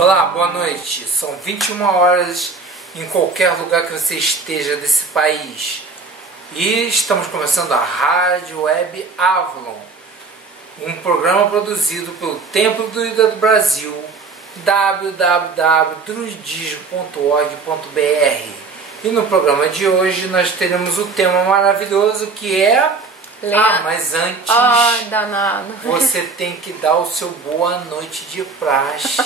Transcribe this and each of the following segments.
Olá, boa noite. São 21 horas em qualquer lugar que você esteja desse país. E estamos começando a Rádio Web Avalon, um programa produzido pelo Templo do Ida do Brasil, www.druidismo.org.br. E no programa de hoje nós teremos o tema maravilhoso que é... mas antes, danado. você tem que dar o seu boa noite de praxe,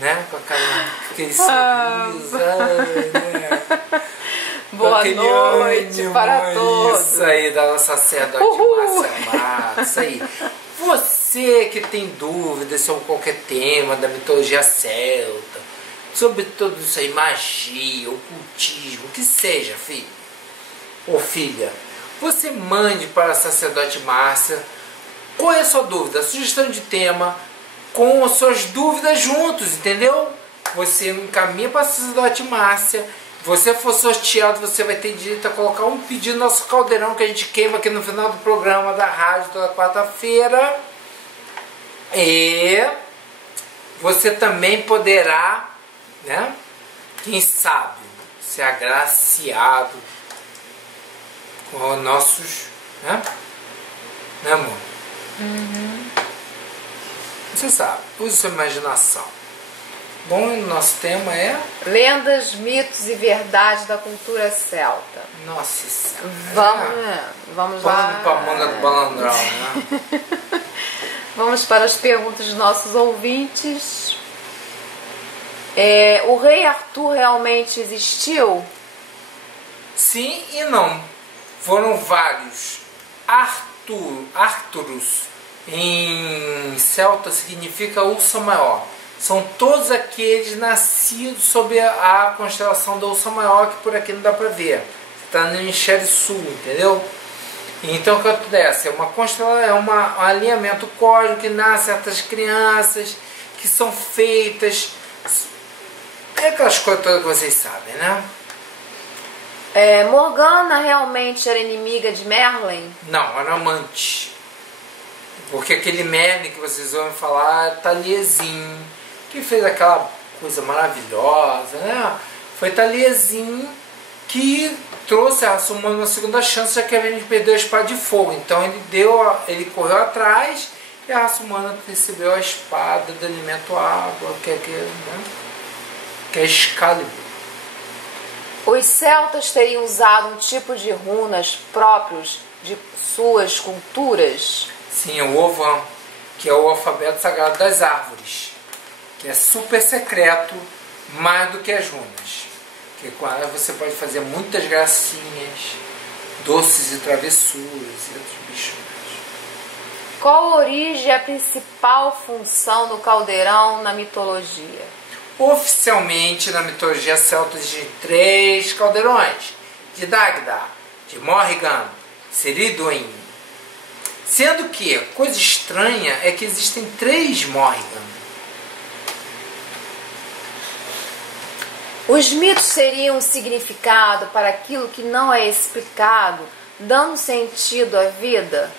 né? Com aquele sorriso, né? Boa noite para todos. Isso aí, da nossa sacerdote Márcia Matos, isso aí. Você que tem dúvidas sobre qualquer tema da mitologia celta, sobre tudo isso aí, magia, ocultismo, o que seja, filho ou filha, você mande para a sacerdote Márcia qual é a sua dúvida, a sugestão de tema, com as suas dúvidas juntos, entendeu? Você encaminha para a sacerdote Márcia. Se você for sorteado, você vai ter direito a colocar um pedido no nosso caldeirão que a gente queima aqui no final do programa da rádio toda quarta-feira. E você também poderá, né, quem sabe, ser agraciado com os nossos, né amor? Você sabe, use sua imaginação. Bom, o nosso tema é... lendas, mitos e verdades da cultura celta. Nossa Senhora. Vamos lá. Pano pra manga do balandrão, né? Vamos para as perguntas dos nossos ouvintes. O rei Arthur realmente existiu? Sim e não. Foram vários. Arcturus em celta significa ursa maior. São todos aqueles nascidos sob a constelação da ursa maior, que por aqui não dá para ver. Está no hemisfério sul, entendeu? Então o que acontece? É uma constelação, é um alinhamento cósmico que nasce certas crianças que são feitas. É aquelas coisas todas que vocês sabem, né? Morgana realmente era inimiga de Merlin? Não, era amante. Porque aquele Merlin que vocês ouvem falar é Taliesin, que fez aquela coisa maravilhosa, né? Foi Taliesin que trouxe a raça humana uma segunda chance, já que a gente perdeu a espada de fogo. Então ele correu atrás e a raça humana recebeu a espada do alimento água, que é Excalibur. Os celtas teriam usado um tipo de runas próprios de suas culturas? Sim, o Ovan, que é o alfabeto sagrado das árvores, que é super secreto, mais do que as runas. Que com ela você pode fazer muitas gracinhas, doces e travessuras e outros bichos. Qual a origem e a principal função do caldeirão na mitologia? Oficialmente, na mitologia celta existem 3 caldeirões: de Dagda, de Morrigan, Ceriduin. Sendo que, coisa estranha é que existem 3 Morrigan. Os mitos seriam um significado para aquilo que não é explicado, dando sentido à vida?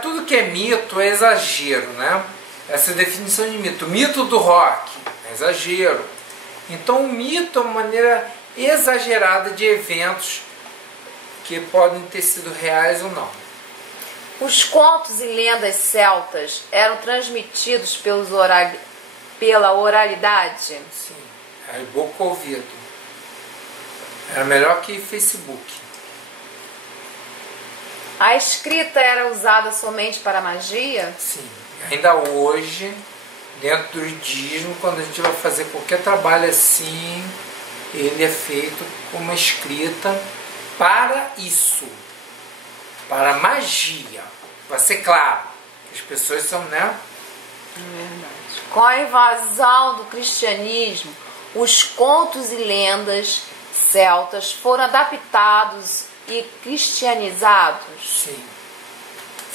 Tudo que é mito é exagero, né? Essa é a definição de mito. O mito do rock é exagero. Então o mito é uma maneira exagerada de eventos que podem ter sido reais ou não. Os contos e lendas celtas eram transmitidos pela oralidade? Sim, era boca ouvido. Era melhor que Facebook. A escrita era usada somente para magia? Sim, ainda hoje, dentro do druidismo, quando a gente vai fazer qualquer trabalho assim, ele é feito com uma escrita para isso. Para magia, para ser claro, as pessoas são, né? Verdade. Com a invasão do cristianismo, os contos e lendas celtas foram adaptados e cristianizados? Sim.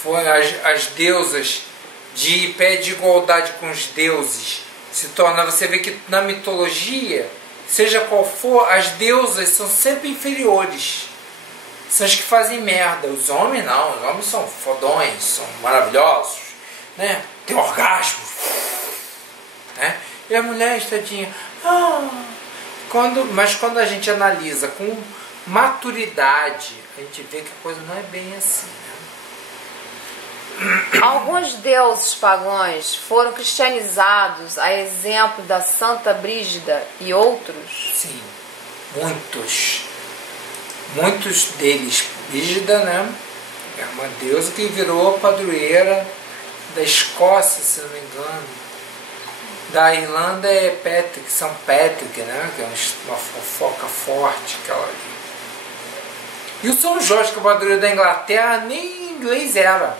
Foram as deusas de pé de igualdade com os deuses. Se torna, você vê que na mitologia, seja qual for, as deusas são sempre inferiores. São as que fazem merda. Os homens não, os homens são fodões, são maravilhosos, né? Tem orgasmos. E a mulher, tadinha, mas quando a gente analisa com maturidade, a gente vê que a coisa não é bem assim. Alguns deuses pagãos foram cristianizados, a exemplo da Santa Brígida e outros? Sim, muitos. Muitos deles. Brígida, né? É uma deusa que virou padroeira da Escócia, se não me engano. Da Irlanda é Patrick, São Patrick, né? Que é uma fofoca forte aquela ali. E o São Jorge, que é o padroeiro da Inglaterra, nem inglês era.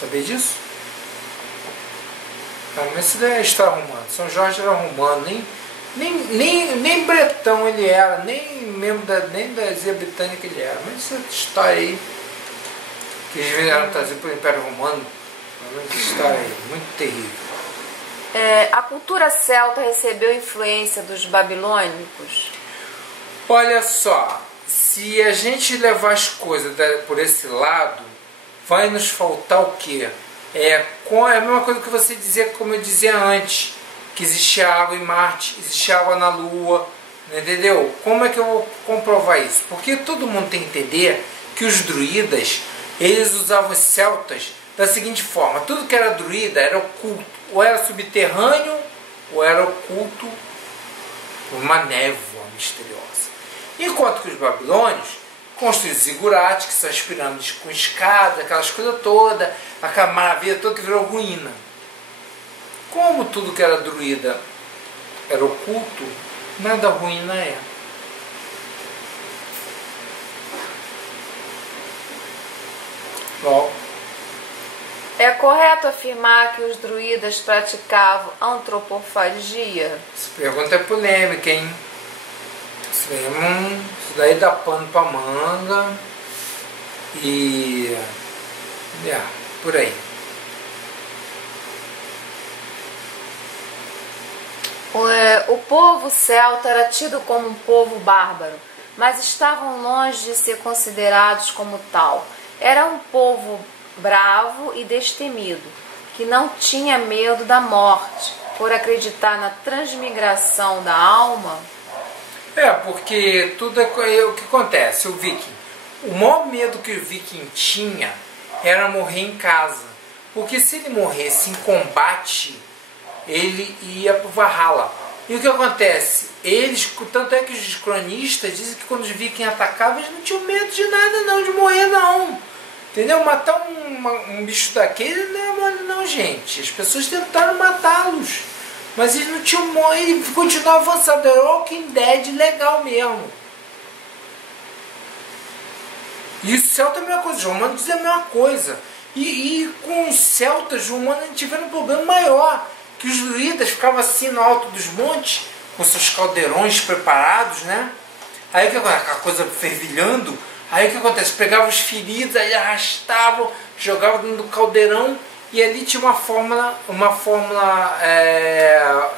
Sabia disso? Não, mas isso é história romana. São Jorge era romano, nem bretão ele era, nem membro nem da Ilha Britânica ele era. Mas essa história aí, que eles vieram trazer para o Império Romano, essa história aí, muito terrível. A cultura celta recebeu influência dos babilônicos? Olha só, se a gente levar as coisas por esse lado, vai nos faltar o quê? É a mesma coisa que você dizia, como eu dizia antes, que existe água em Marte, existe água na Lua, entendeu? Como é que eu vou comprovar isso? Porque todo mundo tem que entender que os druidas, eles usavam os celtas da seguinte forma: tudo que era druida era oculto, ou era subterrâneo, ou era oculto por uma névoa misteriosa. Enquanto que os babilônios construíram zigurates, que são as pirâmides com escada, aquelas coisas todas, aquela maravilha toda que virou ruína. Como tudo que era druida era oculto, nada ruína é. Logo, é correto afirmar que os druidas praticavam antropofagia? essa pergunta é polêmica, hein? Isso daí dá pano pra manga e... por aí. O povo celta era tido como um povo bárbaro, mas estavam longe de ser considerados como tal. Era um povo bravo e destemido, que não tinha medo da morte, por acreditar na transmigração da alma. Porque tudo o que acontece, o viking, o maior medo que o viking tinha era morrer em casa, porque se ele morresse em combate, ele ia para o Valhalla. E o que acontece? Tanto é que os cronistas dizem que quando os vikings atacavam, eles não tinham medo de nada não, de morrer não. Entendeu? Matar um bicho daquele não é mole não, gente. As pessoas tentaram matá-los, mas eles não tinham morrido, ele continuava avançado. Era Walking Dead legal mesmo. E o celta é a mesma coisa, os romanos dizem a mesma coisa. E com os celtas, os romanos tiveram um problema maior, que os druidas ficavam assim no alto dos montes, com seus caldeirões preparados, né? Aí o que acontece? Aquela coisa fervilhando. Aí o que acontece? Pegavam os feridos, aí arrastavam, jogavam dentro do caldeirão, e ali tinha uma fórmula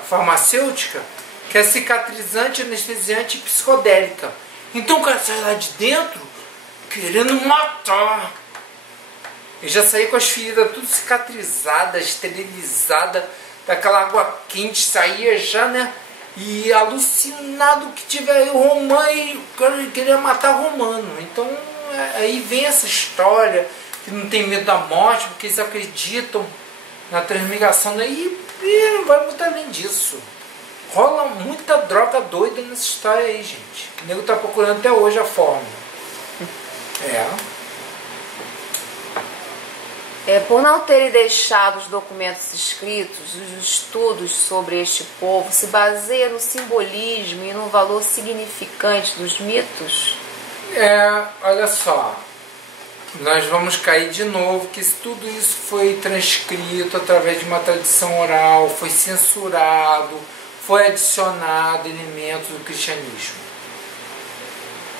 farmacêutica, que é cicatrizante, anestesiante e psicodélica. Então o cara sai lá de dentro querendo matar. Eu já saí com as feridas tudo cicatrizadas, esterilizadas, daquela água quente, saía já, né? E alucinado que tiver o romano e queria matar romano. Então aí vem essa história que não tem medo da morte, porque eles acreditam na transmigração. E não vai muito além disso. Rola muita droga doida nessa história aí, gente. O nego tá procurando até hoje a fórmula. Por não terem deixado os documentos escritos, os estudos sobre este povo se baseiam no simbolismo e no valor significante dos mitos? Olha só, nós vamos cair de novo que tudo isso foi transcrito através de uma tradição oral, foi censurado, foi adicionado elementos do cristianismo.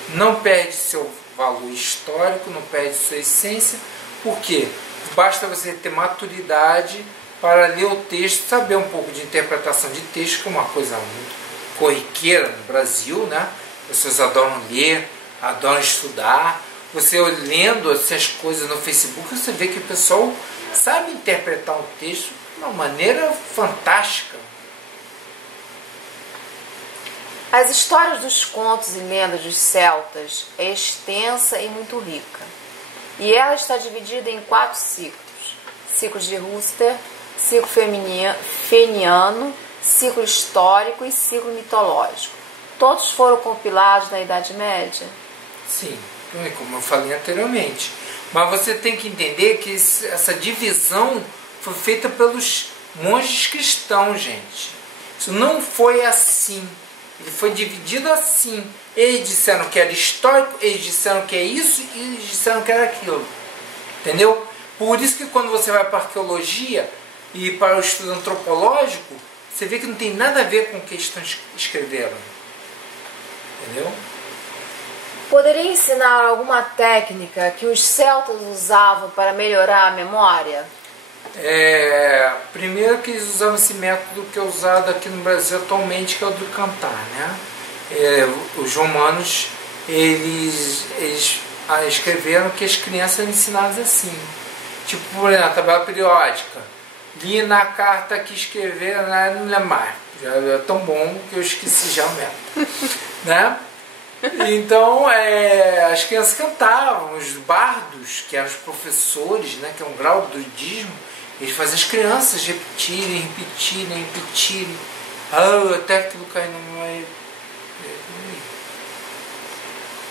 Não perde seu valor histórico, não perde sua essência. Por quê? Basta você ter maturidade para ler o texto, saber um pouco de interpretação de texto, que é uma coisa muito corriqueira no Brasil, né? As pessoas adoram ler, adoram estudar. Você lendo essas coisas no Facebook, você vê que o pessoal sabe interpretar um texto de uma maneira fantástica. As histórias dos contos e lendas dos celtas é extensa e muito rica. E ela está dividida em 4 ciclos. Ciclos de Rúster, ciclo feniano, ciclo histórico e ciclo mitológico. Todos foram compilados na Idade Média? Sim, como eu falei anteriormente. Mas você tem que entender que essa divisão foi feita pelos monges cristãos, gente. Isso não foi assim. Ele foi dividido assim. Eles disseram que era histórico, eles disseram que é isso e eles disseram que era aquilo. Entendeu? Por isso que quando você vai para a arqueologia e para o estudo antropológico, você vê que não tem nada a ver com o que eles escreveram. Entendeu? Poderia ensinar alguma técnica que os celtas usavam para melhorar a memória? Primeiro que eles usavam esse método que é usado aqui no Brasil atualmente, que é o do cantar, né? Os romanos eles escreveram que as crianças eram ensinadas assim, tipo, por exemplo, a tabela periódica. Li na carta que escreveram, não lembro mais, já é tão bom que eu esqueci já o método, né? Então as crianças cantavam, os bardos, que eram os professores, né, que é um grau do druidismo, eles faziam as crianças repetirem, até aquilo cair no meio.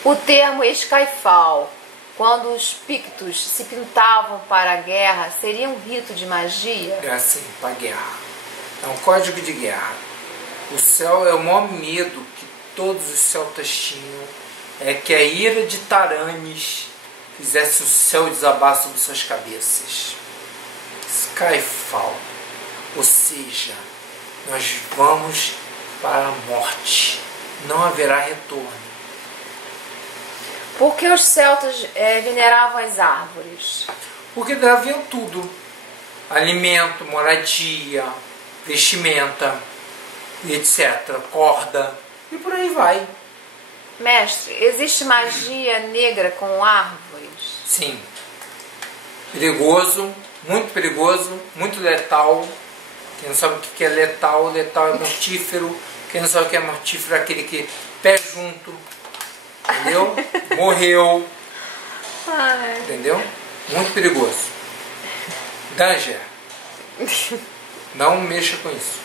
O termo escaifal, quando os pictos se pintavam para a guerra, seria um rito de magia? É assim, para a guerra. É um código de guerra. O céu é o maior medo que todos os celtas tinham, é que a ira de Taranis fizesse o céu desabar sobre suas cabeças. Skyfall, ou seja, nós vamos para a morte, não haverá retorno. Por que os celtas veneravam as árvores? Porque haviam tudo: alimento, moradia, vestimenta, etc., corda, e por aí vai. Mestre, existe magia negra com árvores? Sim. Perigoso, muito letal. Quem não sabe o que é letal, letal é mortífero. Quem não sabe o que é mortífero é aquele que pé junto, entendeu? Morreu. Ai. Entendeu? Muito perigoso. Danger. Não mexa com isso.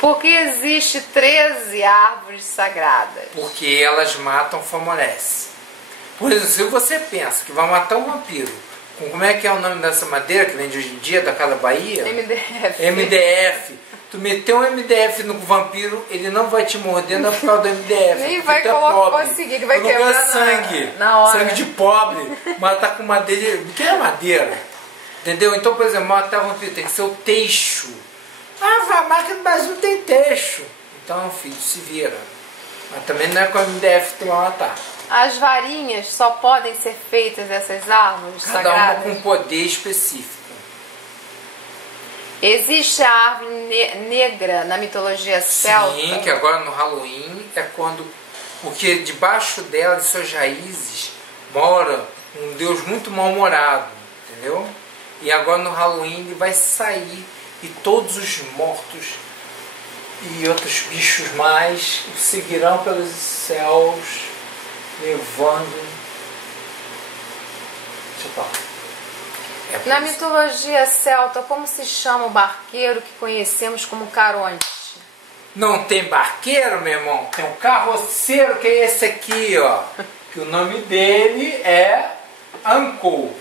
Por que existe 13 árvores sagradas? Porque elas matam, favorecem. Por exemplo, se você pensa que vai matar um vampiro, como é que é o nome dessa madeira que vende hoje em dia, da Casa Bahia? MDF. MDF. Tu meteu um MDF no vampiro, ele não vai te morder, não é por causa do MDF. Nem vai conseguir, que vai quebrar sangue. Na hora. Sangue de pobre. Matar com madeira. O que é madeira? Entendeu? Então, por exemplo, matar vampiro tem que ser o teixo. A máquina do Brasil não tem teixo. Então, filho, se vira. Mas também não é com o MDF que tu vai matar. As varinhas só podem ser feitas essas árvores sagradas? Cada uma com um poder específico. Existe a árvore negra na mitologia celta? Sim, que agora no Halloween é quando... Porque debaixo dela, de suas raízes, mora um deus muito mal-humorado, entendeu? E agora no Halloween ele vai sair e todos os mortos e outros bichos mais seguirão pelos céus, levando... Deixa eu falar. Na mitologia celta, como se chama o barqueiro que conhecemos como Caronte? Não tem barqueiro, meu irmão, tem um carroceiro, que é esse aqui, ó. Que o nome dele é Uncle.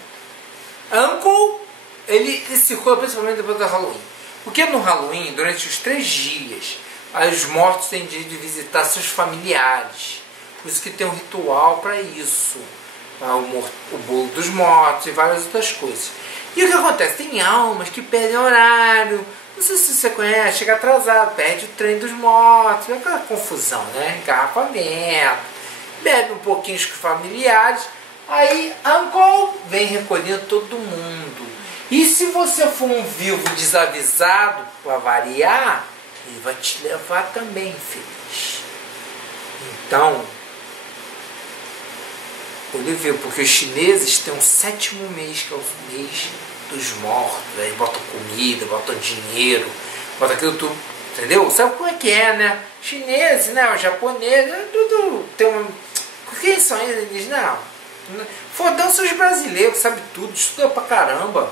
Uncle, ele circula principalmente depois do Halloween. Porque no Halloween, durante os 3 dias, os mortos têm direito de visitar seus familiares. Por isso que tem um ritual para isso. O bolo dos mortos e várias outras coisas. E o que acontece? Tem almas que perdem horário. Não sei se você conhece, chega atrasado, perde o trem dos mortos, é aquela confusão, né? Engarrafamento, bebe um pouquinho com os familiares, aí Uncle vem recolhendo todo mundo. E se você for um vivo desavisado, para variar, ele vai te levar também, infeliz. Então, Oliveira, porque os chineses têm um 7º mês, que é o mês dos mortos, aí botam comida, botam dinheiro, botam aquilo tudo, entendeu? Sabe como é que é, né? Chinês, né? O japonês, tudo tem um... Quem são eles? Não. Fodão-se os brasileiros, sabe tudo, estuda pra caramba.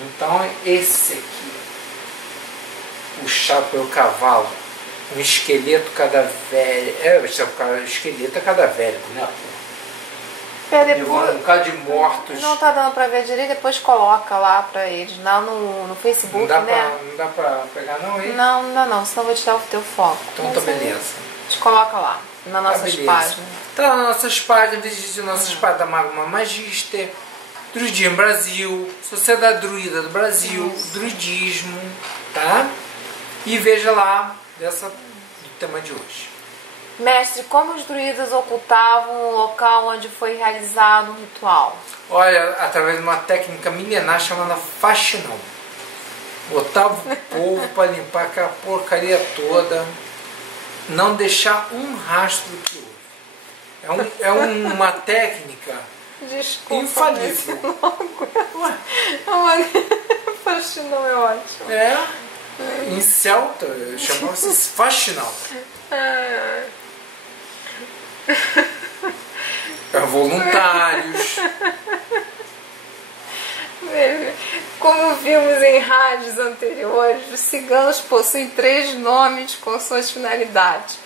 Então esse aqui, puxado pelo cavalo, um esqueleto cadavérico, o esqueleto é cadavérico, né? Depois, um bocado de mortos. não tá dando pra ver direito, depois coloca lá pra eles, lá no Facebook, não dá né? Não dá pra pegar não, hein? Não, não dá não, senão eu vou tirar o teu foco. Então tá beleza. A gente coloca lá, nas nossas páginas. Tá nas nossas páginas, visite nossas páginas da Magma Magister, Druidismo Brasil, Sociedade Druida do Brasil, Druidismo, tá? E veja lá do tema de hoje. Mestre, como os druidas ocultavam o local onde foi realizado o ritual? Olha, através de uma técnica milenar chamada faxinão. Botava o povo para limpar aquela porcaria toda, não deixar um rastro do que houve. É uma técnica Desculpa, infalível. Faxinão é ótimo. Em celta, chamava-se faxinão. Voluntários. Como vimos em rádios anteriores, os ciganos possuem 3 nomes com suas finalidades.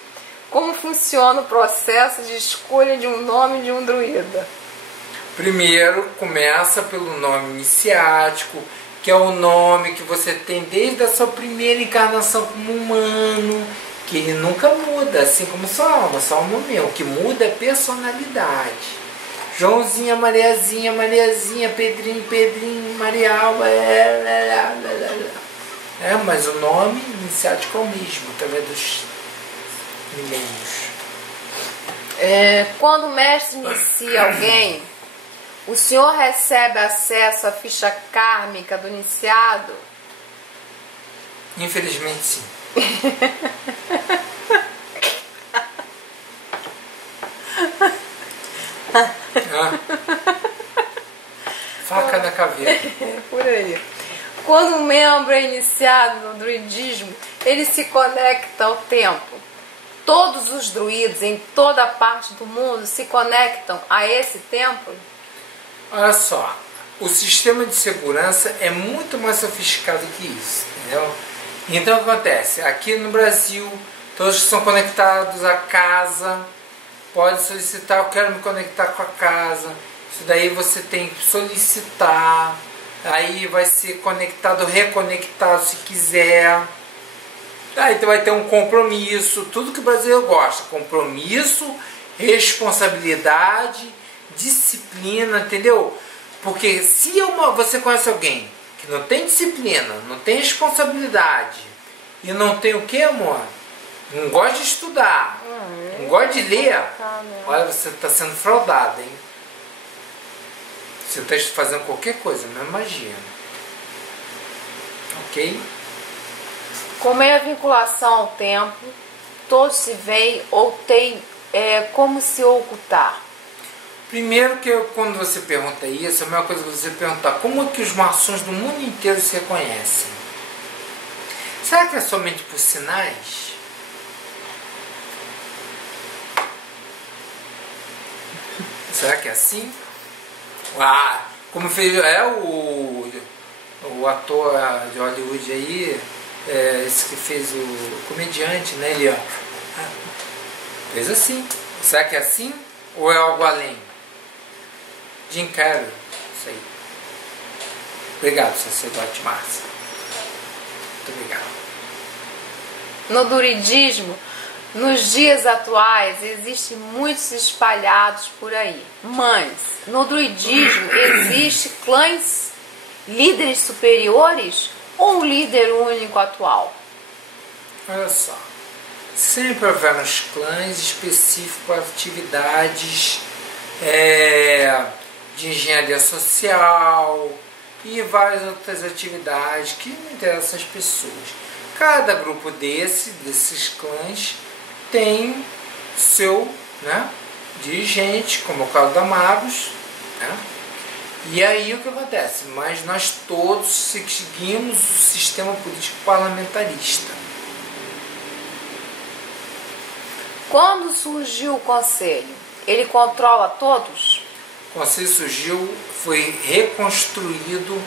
Como funciona o processo de escolha de um nome de um druida? Primeiro, começa pelo nome iniciático, que é o nome que você tem desde a sua primeira encarnação como humano, que ele nunca muda, assim como sua alma mesmo. O que muda é personalidade. Joãozinha, Mariazinha, Pedrinho, Maria Alba, mas o nome iniciático é o mesmo, através dos milênios. Quando o mestre inicia alguém, o senhor recebe acesso à ficha kármica do iniciado? Infelizmente, sim. Faca na caveira. Por aí. Quando um membro é iniciado no druidismo, ele se conecta ao tempo. Todos os druidos em toda parte do mundo se conectam a esse templo? Olha só, o sistema de segurança é muito mais sofisticado que isso, entendeu? Então o que acontece? Aqui no Brasil, todos são conectados à casa, pode solicitar, eu quero me conectar com a casa, isso daí você tem que solicitar, aí vai ser conectado, reconectado se quiser. Aí tu vai ter um compromisso, tudo que o brasileiro gosta, compromisso, responsabilidade, disciplina, entendeu? Porque se você conhece alguém que não tem disciplina, não tem responsabilidade e não tem o que, amor? Não gosta de estudar, não gosta de ler, olha, você está sendo fraudado, hein? Você está fazendo qualquer coisa, não é magia. Ok? Como é a vinculação ao tempo, todos se veem ou tem como se ocultar? Primeiro que quando você pergunta isso, a melhor coisa é você perguntar como é que os maçons do mundo inteiro se reconhecem. Será que é somente por sinais? Será que é assim? Como fez o ator de Hollywood aí, esse que fez o comediante, né? Ele fez assim. Será que é assim? Ou é algo além? Jim Carrey, isso aí. Obrigado, sacerdote Márcia. Muito obrigado. No druidismo, nos dias atuais, existem muitos espalhados por aí. Mas, no druidismo, existe clãs, líderes superiores ou um líder único atual? Olha só. Sempre houveram os clãs específicos para atividades de engenharia social e várias outras atividades que interessam as pessoas. Cada grupo desses clãs tem seu dirigente, como é o caso da Magos, né? E aí o que acontece? Mas nós todos seguimos o sistema político parlamentarista. Quando surgiu o Conselho, ele controla todos? O Conselho surgiu, foi reconstruído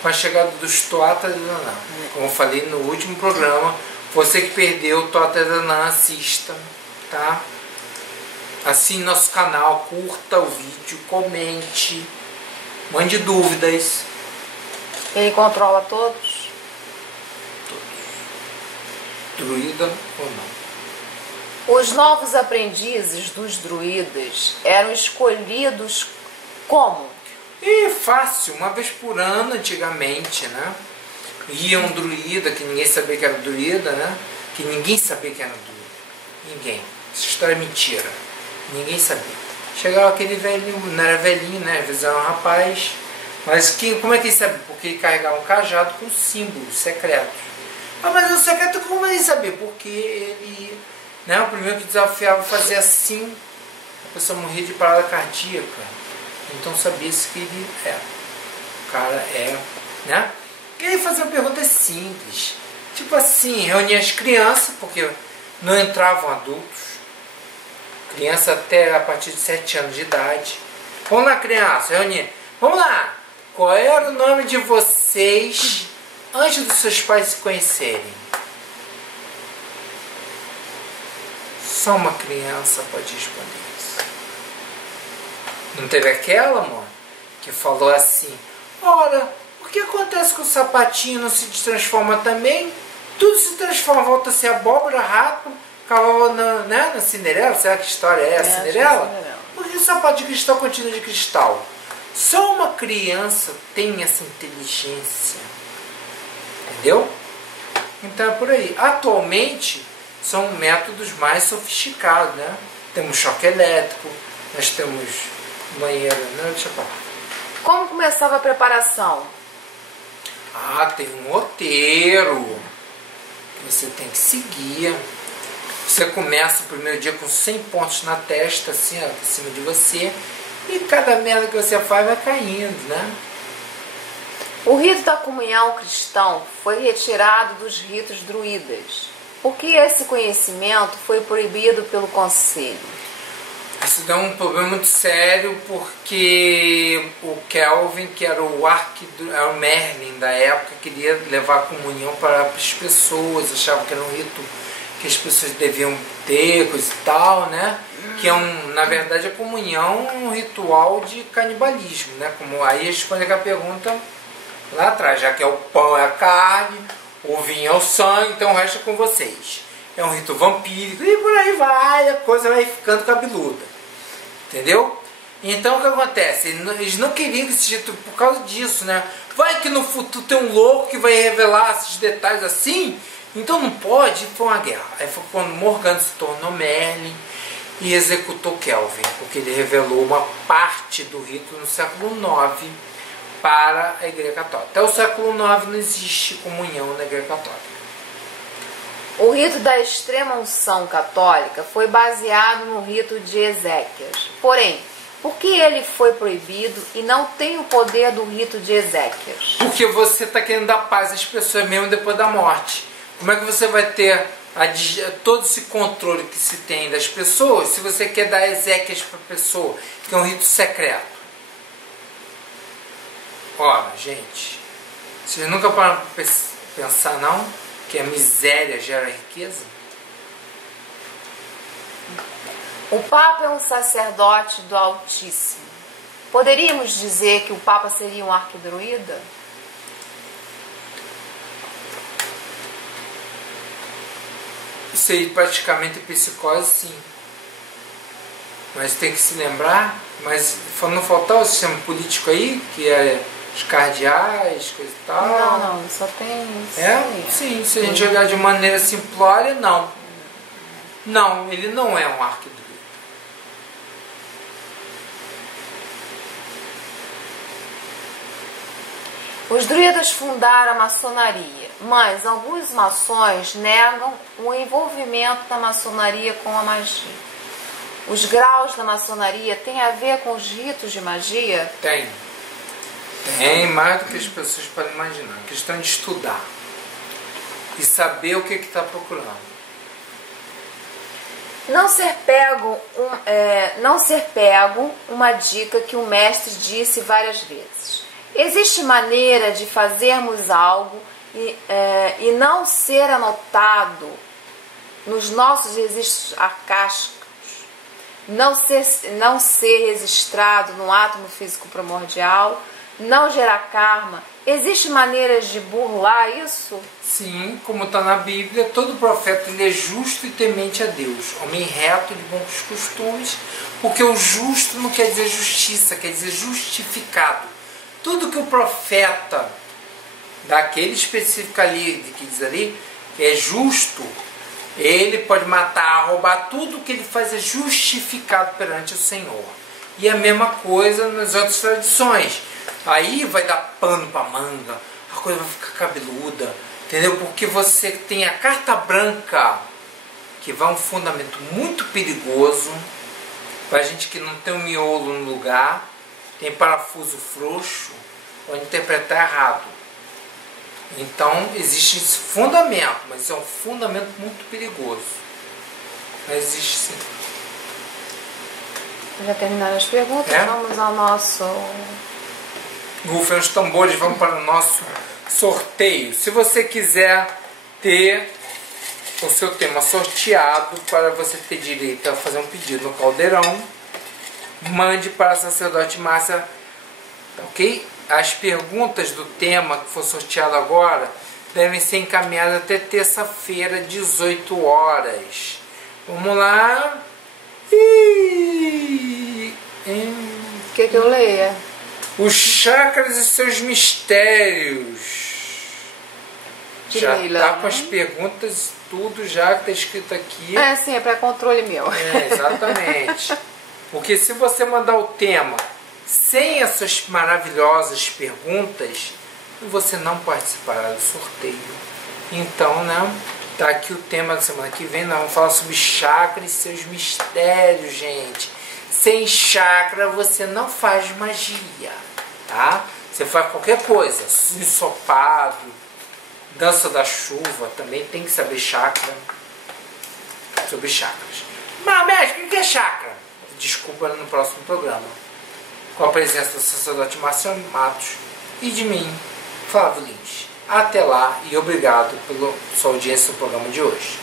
com a chegada dos Tuatha Dé Danann. Como eu falei no último programa, você que perdeu o Tuatha Dé Danann, assista, tá? Assine nosso canal, curta o vídeo, comente, mande dúvidas. Ele controla todos? Druida ou não? Os novos aprendizes dos druidas eram escolhidos como? E fácil, uma vez por ano antigamente, né? Ia um druida, que ninguém sabia que era druida, né? Que ninguém sabia que era druida. Ninguém. Essa história é mentira. Ninguém sabia. Chegava aquele velhinho, não era velhinho, né? Às vezes era um rapaz. Mas como é que ele sabia? Porque ele carregava um cajado com símbolos secretos. Ah, mas o secreto como ele sabia? Porque ele, né? O primeiro que desafiava fazer assim, a pessoa morria de parada cardíaca. Então sabia-se que ele é. O cara é, né? E aí fazer uma pergunta simples. Tipo assim, reunir as crianças, porque não entravam adultos. Criança até a partir de 7 anos de idade. Vamos lá, criança, reunir. Vamos lá. Qual era o nome de vocês antes dos seus pais se conhecerem? Só uma criança pode responder isso. Não teve aquela, amor, que falou assim: ora, o que acontece com o sapatinho não se transforma também? Tudo se transforma, volta a ser abóbora, rato, cavalo na Cinderela. Será que história é a Cinderela? Por que o sapato de cristal continua de cristal? Só uma criança tem essa inteligência. Entendeu? Então é por aí. Atualmente são métodos mais sofisticados, né? Temos choque elétrico, nós temos banheiro, né? Deixa eu falar. Como começava a preparação? Ah, tem um roteiro que você tem que seguir. Você começa o primeiro dia com 100 pontos na testa, assim, ó, em cima de você. E cada merda que você faz vai caindo, né? O rito da comunhão cristão foi retirado dos ritos druidas. Por que esse conhecimento foi proibido pelo Conselho? Isso deu um problema muito sério porque o Kelvin, que era era o Merlin da época, queria levar a comunhão para as pessoas, achava que era um rito que as pessoas deviam ter, coisa e tal, né? Que é na verdade a comunhão é um ritual de canibalismo, né? Como aí responde a pergunta lá atrás, já que é o pão é a carne, o vinho é o sangue, então o resto é com vocês. É um rito vampírico e por aí vai, a coisa vai ficando cabeluda. Entendeu? Então o que acontece? Eles não queriam que esse rito, por causa disso, né? Vai que no futuro tem um louco que vai revelar esses detalhes assim, então não pode, foi uma guerra. Aí foi quando Morgana se tornou Merlin e executou Kelvin, porque ele revelou uma parte do rito no século IX para a Igreja Católica. Até o século IX não existe comunhão na Igreja Católica. O rito da extrema unção católica foi baseado no rito de Ezequias. Porém, por que ele foi proibido e não tem o poder do rito de Ezequias? Porque você está querendo dar paz às pessoas mesmo depois da morte. Como é que você vai ter todo esse controle que se tem das pessoas se você quer dar Ezequias para a pessoa, que é um rito secreto? Ora, gente, vocês nunca pararam para pensar, não? Que a miséria gera riqueza? O Papa é um sacerdote do Altíssimo. Poderíamos dizer que o Papa seria um arquidruida? Isso aí praticamente é psicose, sim. Mas tem que se lembrar, mas não faltar o sistema político aí, que é os cardeais, coisa e tal. Não, só tem isso. É? Sim, se a gente jogar de maneira simplória, não. Não, ele não é um arquidruida. Os druidas fundaram a maçonaria, mas alguns maçons negam o envolvimento da maçonaria com a magia. Os graus da maçonaria têm a ver com os ritos de magia? Tem. Tem mais do que as pessoas podem imaginar. A questão de estudar e saber o que está procurando. Não ser pego, uma dica que o mestre disse várias vezes. Existe maneira de fazermos algo e não ser anotado nos nossos registros arcásticos, não ser registrado no átomo físico primordial, não gerar karma. Existe maneiras de burlar isso? Sim, como está na Bíblia, todo profeta ele é justo e temente a Deus, homem reto de bons costumes, porque o justo não quer dizer justiça, quer dizer justificado. Tudo que o profeta, daquele específico ali, que diz ali, que é justo, ele pode matar, roubar, tudo que ele faz é justificado perante o Senhor. E a mesma coisa nas outras tradições. Aí vai dar pano para manga, a coisa vai ficar cabeluda, entendeu? Porque você tem a carta branca, que vai um fundamento muito perigoso, para gente que não tem um miolo no lugar, tem parafuso frouxo, pode interpretar errado. Então existe esse fundamento, mas é um fundamento muito perigoso. Mas existe sim. Já terminaram as perguntas? Vamos ao nosso... Rufem os tambores, vamos para o nosso sorteio. Se você quiser ter o seu tema sorteado, para você ter direito a fazer um pedido no caldeirão, mande para a sacerdote Márcia, ok? As perguntas do tema que for sorteado agora devem ser encaminhadas até terça-feira, 18 horas. Vamos lá. Quer que eu leia? Os chakras e seus mistérios. Já está com as perguntas, tudo já que está escrito aqui. Sim, é para controle meu. Exatamente. Porque se você mandar o tema sem essas maravilhosas perguntas, você não participará do sorteio. Então, né, tá aqui o tema da semana que vem. Nós vamos falar sobre chakras e seus mistérios, gente. Sem chakra você não faz magia, tá? Você faz qualquer coisa, ensopado, dança da chuva, também tem que saber chakra, sobre chakras. Mas, mestre, o que é chakra? Desculpa no próximo programa. Com a presença do sacerdote Márcio Matos e de mim, Flávio Lins. Até lá e obrigado pela sua audiência no programa de hoje.